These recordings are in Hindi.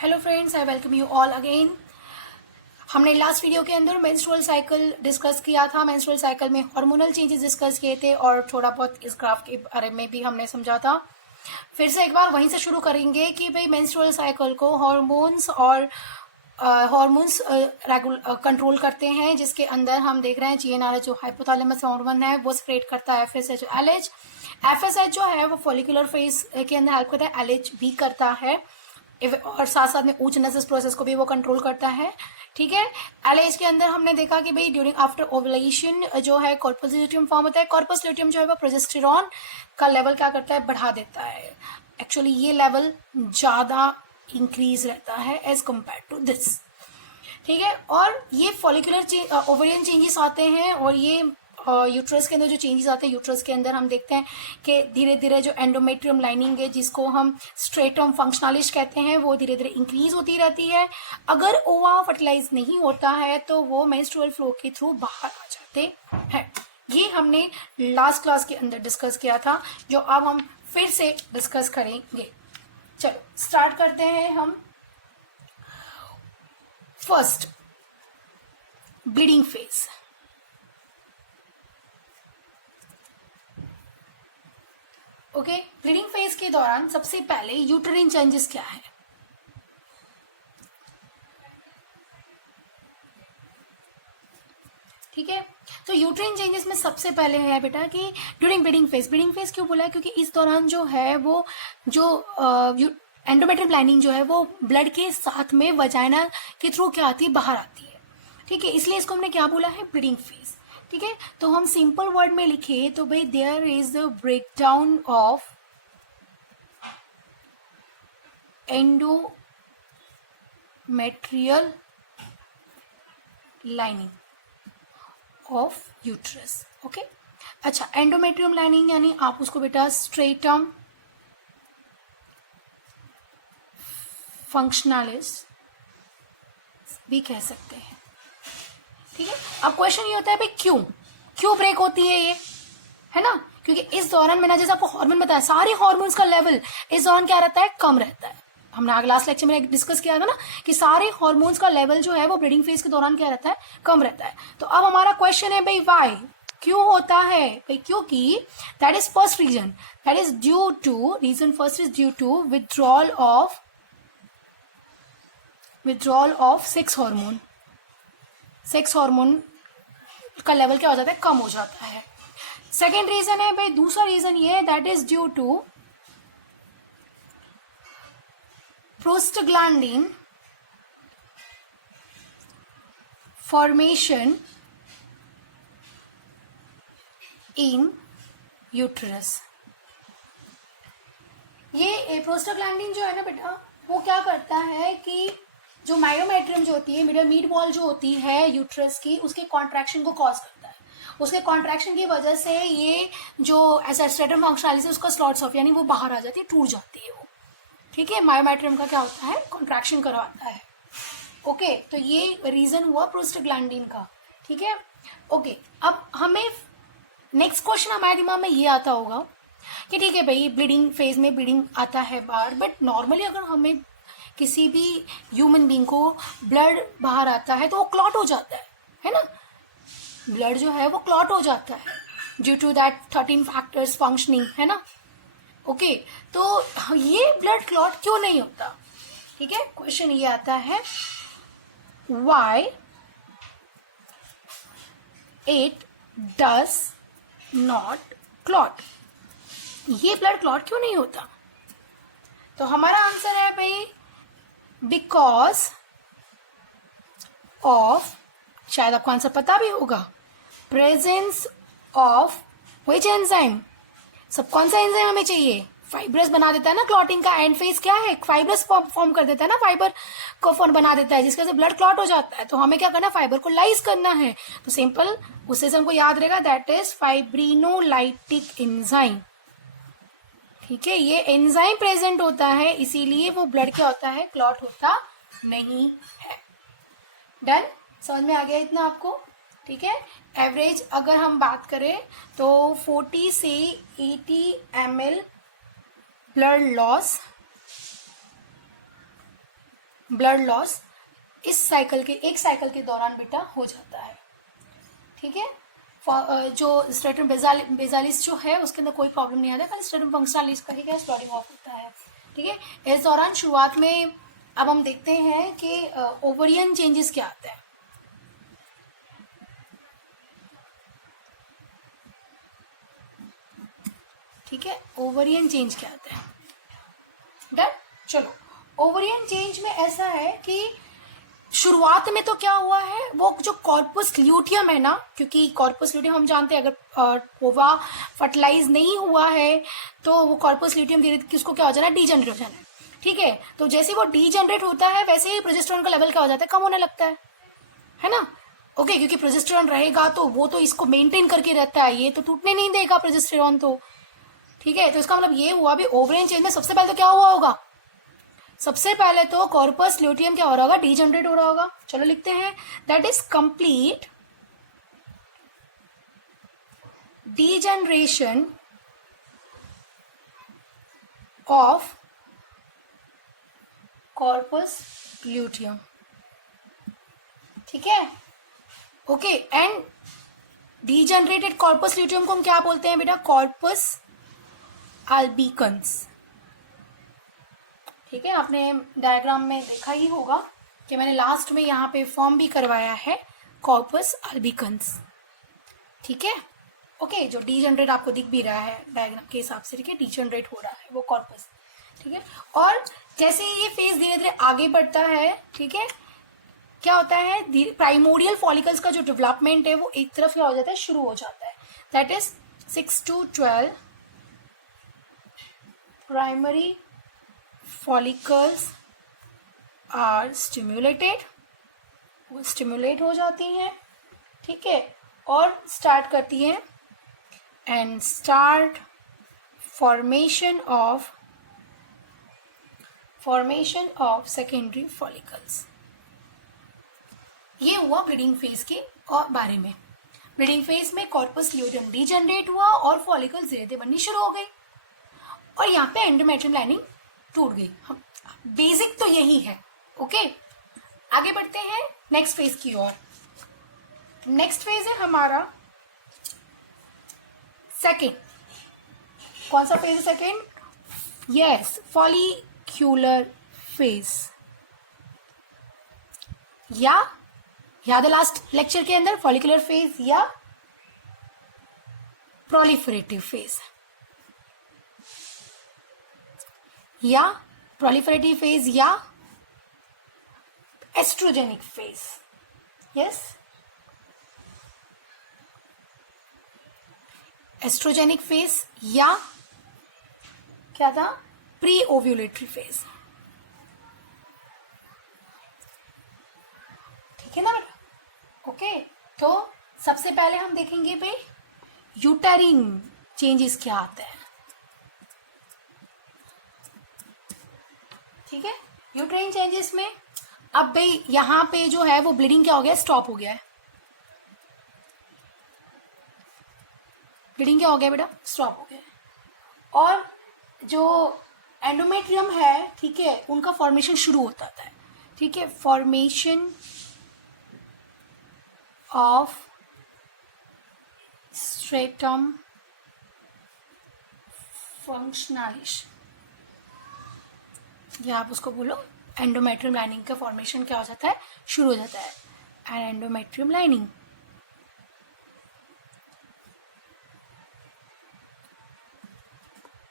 Hello friends, I welcome you all again. हमने लास्ट वीडियो के अंदर मेंस्ट्रुअल साइकिल डिस्कस किया था। मेंस्ट्रुअल साइकिल में हार्मोनल चेंजेस डिस्कस किए थे और थोड़ा बहुत इस ग्राफ के बारे में भी हमने समझा था। फिर से एक बार वहीं से शुरू करेंगे कि भाई मेंस्ट्रुअल साइकिल को हॉर्मोन्स कंट्रोल करते हैं, जिसके अंदर हम देख रहे हैं जीएनआरएच जो हाइपोथैलेमस हार्मोन है वो सेक्रेट करता है एफएसएच एलएच। एफएसएच जो है वो फॉलिकुलर फेज के अंदर हेल्प करता है, एलएच भी करता है और साथ साथ में oogenesis प्रोसेस को भी वो कंट्रोल करता है। ठीक है, एलएच के अंदर हमने देखा कि भाई ड्यूरिंग आफ्टर ओवुलेशन जो है कॉर्पस ल्यूटियम फॉर्म होता है। कॉर्पस ल्यूटियम जो है वो प्रोजेस्टेरॉन का लेवल क्या करता है, बढ़ा देता है। एक्चुअली ये लेवल ज्यादा इंक्रीज रहता है एज कम्पेयर टू दिस। ठीक है, और ये फॉलिकुलर ओवेरियन चेंजेस आते हैं और ये यूट्रस के अंदर जो चेंजेस आते हैं, यूट्रस के अंदर हम देखते हैं कि धीरे धीरे जो एंडोमेट्रियम लाइनिंग है जिसको हम स्ट्रेटम फंक्शनलिस कहते हैं वो धीरे धीरे इंक्रीज होती रहती है। अगर ओवा फर्टिलाइज नहीं होता है तो वो मेंस्ट्रुअल फ्लो के थ्रू बाहर आ जाते हैं। ये हमने लास्ट क्लास के अंदर डिस्कस किया था, जो अब हम फिर से डिस्कस करेंगे। चलो स्टार्ट करते हैं हम। First, bleeding phase. Okay, bleeding phase के दौरान सबसे पहले यूट्रिन चेंजेस क्या है? ठीक है, तो यूट्रिन चेंजेस में सबसे पहले है बेटा कि ड्यूरिंग ब्लीडिंग फेज क्यों बोला है? क्योंकि इस दौरान जो है वो जो एंडोमेट्रियम लाइनिंग जो है वो ब्लड के साथ में वजाइना के थ्रू क्या आती है, बाहर आती है। ठीक है, इसलिए इसको हमने क्या बोला है, ब्लीडिंग फेज। ठीक है, तो हम सिंपल वर्ड में लिखे तो भाई there is the breakdown of endometrial lining of uterus. Okay, अच्छा, एंडोमेट्रियम लाइनिंग यानी आप उसको बेटा स्ट्रेटम फंक्शनलिस भी कह सकते हैं। ठीक है, अब क्वेश्चन ये होता है भाई क्यों ब्रेक होती है ये, है ना? क्योंकि इस दौरान मैंने जैसे आपको हार्मोन बताया, सारे हार्मोन्स का लेवल इस दौरान क्या रहता है, कम रहता है। हमने लास्ट लेक्चर में डिस्कस किया था ना कि सारे हार्मोन्स का लेवल जो है वो ब्लीडिंग फेज के दौरान क्या रहता है, कम रहता है। तो अब हमारा क्वेश्चन है भाई वाई, क्यों होता है भाई? क्योंकि that is first reason, that is due to first is due to withdrawal of sex hormone का लेवल क्या हो जाता है, कम हो जाता है। सेकेंड रीजन है भाई, दूसरा रीजन ये है that is due to prostaglandin formation in uterus. ये प्रोस्टाग्लैंडिन जो है ना बेटा, वो क्या करता है कि जो मायोमेट्रियम जो होती है, मिड वॉल जो होती है यूट्रस की, उसके कॉन्ट्रैक्शन को कॉज करता है। उसके कॉन्ट्रैक्शन की वजह से ये जो स्ट्रेटम फंक्शनलिस है उसका स्लॉट्स ऑफ यानी वो बाहर आ जाती है, टूट जाती है वो। ठीक है, मायोमेट्रियम का क्या होता है, कॉन्ट्रैक्शन करवाता है। ओके, तो ये रीजन हुआ प्रोस्टाग्लैंडिन का। ठीक है, ओके, अब हमें नेक्स्ट क्वेश्चन हमारे दिमाग में ये आता होगा कि ठीक है भाई, ब्लीडिंग फेज में ब्लीडिंग आता है बाहर, बट नॉर्मली अगर हमें किसी भी ह्यूमन बीइंग को ब्लड बाहर आता है तो वो क्लॉट हो जाता है ना? ब्लड जो है वो क्लॉट हो जाता है due to that 13 factors functioning, है ना? ओके, तो ये ब्लड क्लॉट क्यों नहीं होता? ठीक है, क्वेश्चन ये आता है why it does not clot, ये ब्लड क्लॉट क्यों नहीं होता? तो हमारा आंसर है भाई बिकॉज ऑफ, शायद आपको आंसर पता भी होगा, प्रेजेंस ऑफ व्हिच एंजाइम। सब कौन सा एंजाइम हमें चाहिए? फाइब्रस बना देता है ना, क्लॉटिंग का एंड फेज क्या है, फाइब्रस फॉर्म कर देता है ना, फाइबर को फॉर्म बना देता है जिसकी वजह से ब्लड क्लॉट हो जाता है। तो हमें क्या करना है, फाइबर को लाइज करना है। तो सिंपल उससे हमको याद रहेगा दैट इज फाइब्रिनोलाइटिक एंजाइम। ठीक है, ये एंजाइम प्रेजेंट होता है, इसीलिए वो ब्लड क्या होता है, क्लॉट होता नहीं है। डन, समझ में आ गया इतना आपको? ठीक है, एवरेज अगर हम बात करें तो 40 से 80 ml blood loss blood loss इस साइकिल के एक साइकिल के दौरान बेटा हो जाता है। ठीक है, जो स्ट्रेटम बेजालिस जो है उसके अंदर कोई प्रॉब्लम नहीं आता, खाली स्ट्रेटम फंक्शनलिस का ही क्या स्लॉटिंग ऑफ होता है। ठीक है, इस दौरान शुरुआत में अब हम देखते हैं कि ओवरियन चेंजेस क्या आता है। ठीक है, ओवरियन चेंज क्या आता है। डन, चलो ओवरियन चेंज में ऐसा है कि शुरुआत में तो क्या हुआ है, वो जो कॉर्पस ल्यूटियम है ना, क्योंकि कॉर्पस ल्यूटियम हम जानते हैं अगर ओवा फर्टिलाइज नहीं हुआ है तो वो कॉर्पस ल्यूटियम धीरे धीरे उसको क्या हो जाना है, डीजनरेट हो जाना है। ठीक है, तो जैसे वो डीजनरेट होता है वैसे ही प्रोजेस्टेरोन का लेवल क्या हो जाता है, कम होने लगता है ना। ओके, क्योंकि प्रोजेस्टेरोन रहेगा तो वो तो इसको मेंटेन करके रहता है, ये तो टूटने नहीं देगा प्रोजेस्टेरोन तो। ठीक है, तो इसका मतलब ये हुआ भी ओवरियन चेंज में सबसे पहले तो क्या हुआ होगा, सबसे पहले तो कॉर्पस ल्यूटियम क्या हो रहा होगा, डीजनरेट हो रहा होगा। चलो लिखते हैं, that is complete degeneration of corpus luteum. ठीक है, okay, and degenerated corpus luteum को हम क्या बोलते हैं बेटा, कॉर्पस अल्बिकन्स। ठीक है, आपने डायग्राम में देखा ही होगा कि मैंने लास्ट में यहाँ पे फॉर्म भी करवाया है, कॉर्पस अल्बिकन्स। ठीक है, ओके, जो डीजनरेट आपको दिख भी रहा है डायग्राम के हिसाब से। ठीक है, डीजनरेट हो रहा है वो कॉर्पस। ठीक है, और जैसे ये फेज धीरे धीरे आगे बढ़ता है, ठीक है, क्या होता है, प्राइमोरियल फॉलिकल्स का जो डेवलपमेंट है वो एक तरफ क्या हो जाता है, शुरू हो जाता है। That is 6 to 12 primary follicles are stimulated, वो स्टिम्युलेट हो जाती हैं। ठीक है, और स्टार्ट करती हैं and start formation of secondary follicles. ये हुआ ब्लीडिंग फेज के और बारे में। ब्लीडिंग फेज में कॉर्पस ल्यूटियम डीजनरेट हुआ और फॉलिकल्स धीरे धीरे बननी शुरू हो गई और यहाँ पे एंडोमेट्रियम लाइनिंग टूट गई। हम बेसिक तो यही है। ओके, आगे बढ़ते हैं नेक्स्ट फेज की ओर। नेक्स्ट फेज है हमारा सेकेंड। कौन सा फेज है सेकेंड, यस, फॉलिक्यूलर फेज, या याद है लास्ट लेक्चर के अंदर फॉलिकुलर फेज या प्रोलिफरेटिव फेज, या प्रोलिफरेटिव फेज या oestrogenic phase. Yes, oestrogenic phase या क्या था, प्री ओव्यूलेटरी फेज। ठीक है ना बेटा, ओके, तो सबसे पहले हम देखेंगे भाई यूटेरिन चेंजेस क्या आता है। ठीक है, यूटेरिन चेंजेस में अब भाई यहां पे जो है वो ब्लीडिंग क्या हो गया, स्टॉप हो गया है। ब्लीडिंग क्या हो गया बेटा, स्टॉप हो गया है। और जो एंडोमेट्रियम है, ठीक है, उनका फॉर्मेशन शुरू होता है। ठीक है, फॉर्मेशन ऑफ स्ट्रेटम फंक्शनलिस, या आप उसको बोलो एंडोमेट्रियम लाइनिंग का फॉर्मेशन क्या हो जाता है, शुरू हो जाता है, एंड एंडोमेट्रियम लाइनिंग।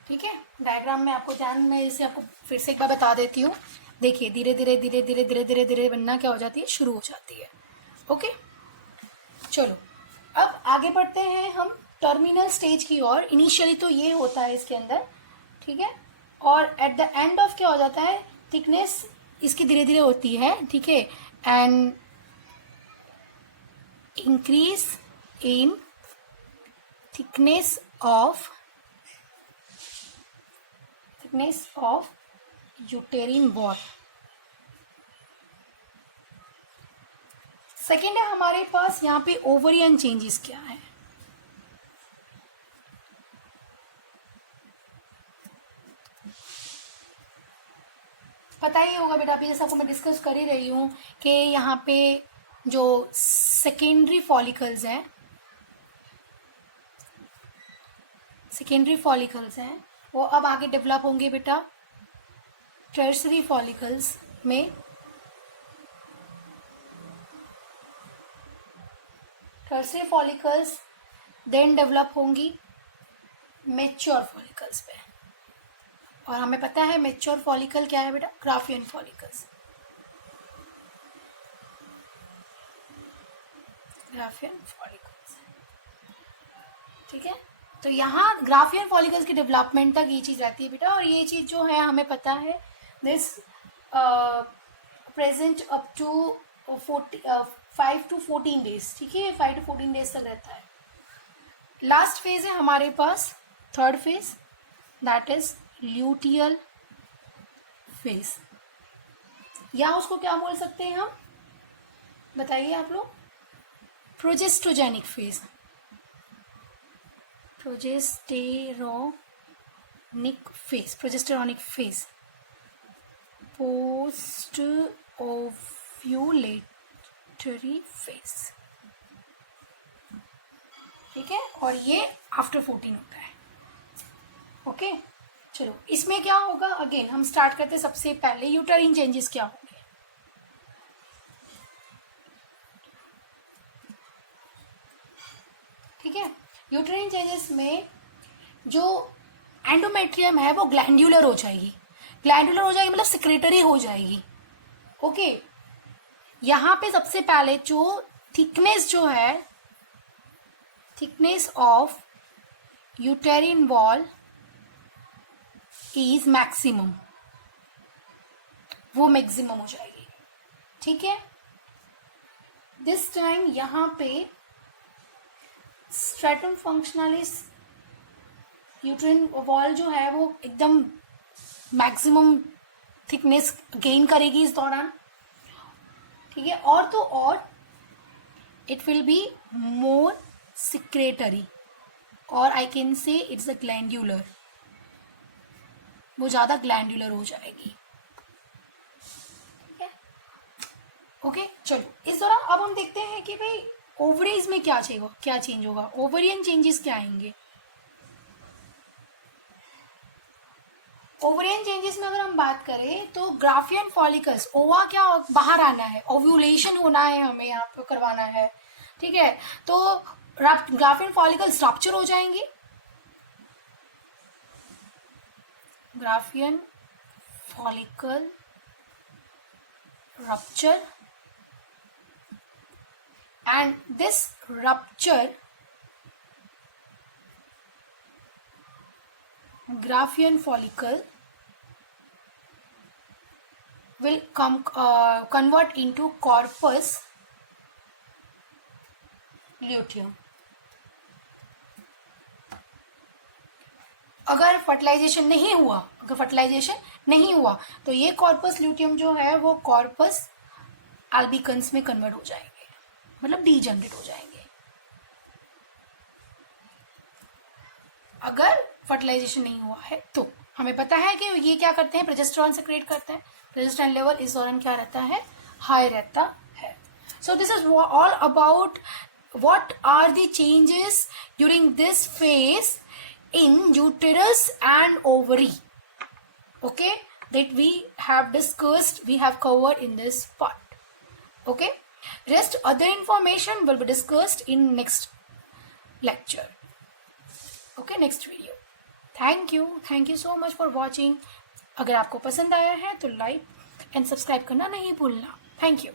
ठीक है, डायग्राम में आपको ध्यान में इसे आपको फिर से एक बार बता देती हूँ। देखिए धीरे धीरे धीरे धीरे धीरे धीरे धीरे बनना क्या हो जाती है, शुरू हो जाती है। ओके, चलो अब आगे बढ़ते हैं हम टर्मिनल स्टेज की ओर। इनिशियली तो ये होता है इसके अंदर, ठीक है, और एट द एंड ऑफ क्या हो जाता है, थिकनेस इसकी धीरे धीरे होती है। ठीक है, and increase in thickness of यूटेरिन wall. Second है हमारे पास यहाँ पे ओवरियन चेंजेस क्या है। पता ही होगा बेटा, अभी जैसा आपको मैं डिस्कस कर ही रही हूँ कि यहाँ पे जो सेकेंडरी फॉलिकल्स हैं, वो अब आगे डेवलप होंगे बेटा टर्सरी फॉलिकल्स में। टर्सरी फॉलिकल्स देन डेवलप होंगी मैच्योर फॉलिकल्स पे। और हमें पता है मैच्योर फॉलिकल क्या है बेटा, ग्राफियन फॉलिकल्स। ठीक है, तो यहाँ ग्राफियन फॉलिकल्स की डेवलपमेंट तक ये चीज़ रहती है बेटा। और ये चीज़ जो है हमें पता है this present up to 5 to 14 days. ठीक है, 5 to 14 डेज तक रहता है। लास्ट फेज है हमारे पास, third phase, that is luteal phase, या उसको क्या बोल सकते हैं हम, बताइए आप लोग। Progestogenic phase, progesteronic phase, post ovulatory phase. ठीक है, और ये आफ्टर 14 होता है। ओके, चलो इसमें क्या होगा, अगेन हम स्टार्ट करते हैं सबसे पहले यूटरिन चेंजेस क्या होंगे। ठीक है, यूटरिन चेंजेस में जो एंडोमेट्रियम है वो ग्लैंडुलर हो जाएगी। ग्लैंडुलर हो जाएगी मतलब सिक्रेटरी हो जाएगी। ओके, यहाँ पे सबसे पहले जो थिकनेस जो है, thickness of यूटेरिन wall is maximum, वो मैक्सिमम हो जाएगी। ठीक है, दिस टाइम यहाँ पे स्ट्रेटम फंक्शनलिस यूटेरिन वॉल जो है वो एकदम मैक्सिमम थिकनेस गेन करेगी इस दौरान। ठीक है, और तो और it will be more secretory, और I can say it's a glandular, वो ज्यादा ग्लैंडुलर हो जाएगी। ठीक है, ओके, चलो इस दौरान अब हम देखते हैं कि भाई ओवरीज में क्या चेंज होगा, ओवरियन चेंजेस क्या आएंगे। ओवरियन चेंजेस में अगर हम बात करें तो ग्राफियन फॉलिकल्स, ओवा क्या बाहर आना है, ओव्यूलेशन होना है, हमें यहाँ पे करवाना है। ठीक है, तो ग्राफियन फॉलिकल्स रप्चर हो जाएंगे, Graafian follicle rupture, and this rupture, Graafian follicle will convert into corpus luteum। अगर फर्टिलाइजेशन नहीं हुआ तो ये कॉर्पस ल्यूटियम जो है वो कॉर्पस एल्बिकन्स में कन्वर्ट हो जाएंगे, मतलब डीजनरेट हो जाएंगे। अगर फर्टिलाइजेशन नहीं हुआ है तो हमें पता है कि ये क्या करते हैं, प्रोजेस्टेरॉन सेक्रेट करते हैं। प्रोजेस्टेरॉन लेवल इस दौरान क्या रहता है, हाई रहता है। So this is all about what are the changes during this phase in uterus and ovary, okay, that we have discussed, we have covered in this part. Okay, rest other information will be discussed in next lecture, okay, next video. Thank you so much for watching. अगर आपको पसंद आया है तो लाइक एंड सब्सक्राइब करना नहीं भूलना। Thank you.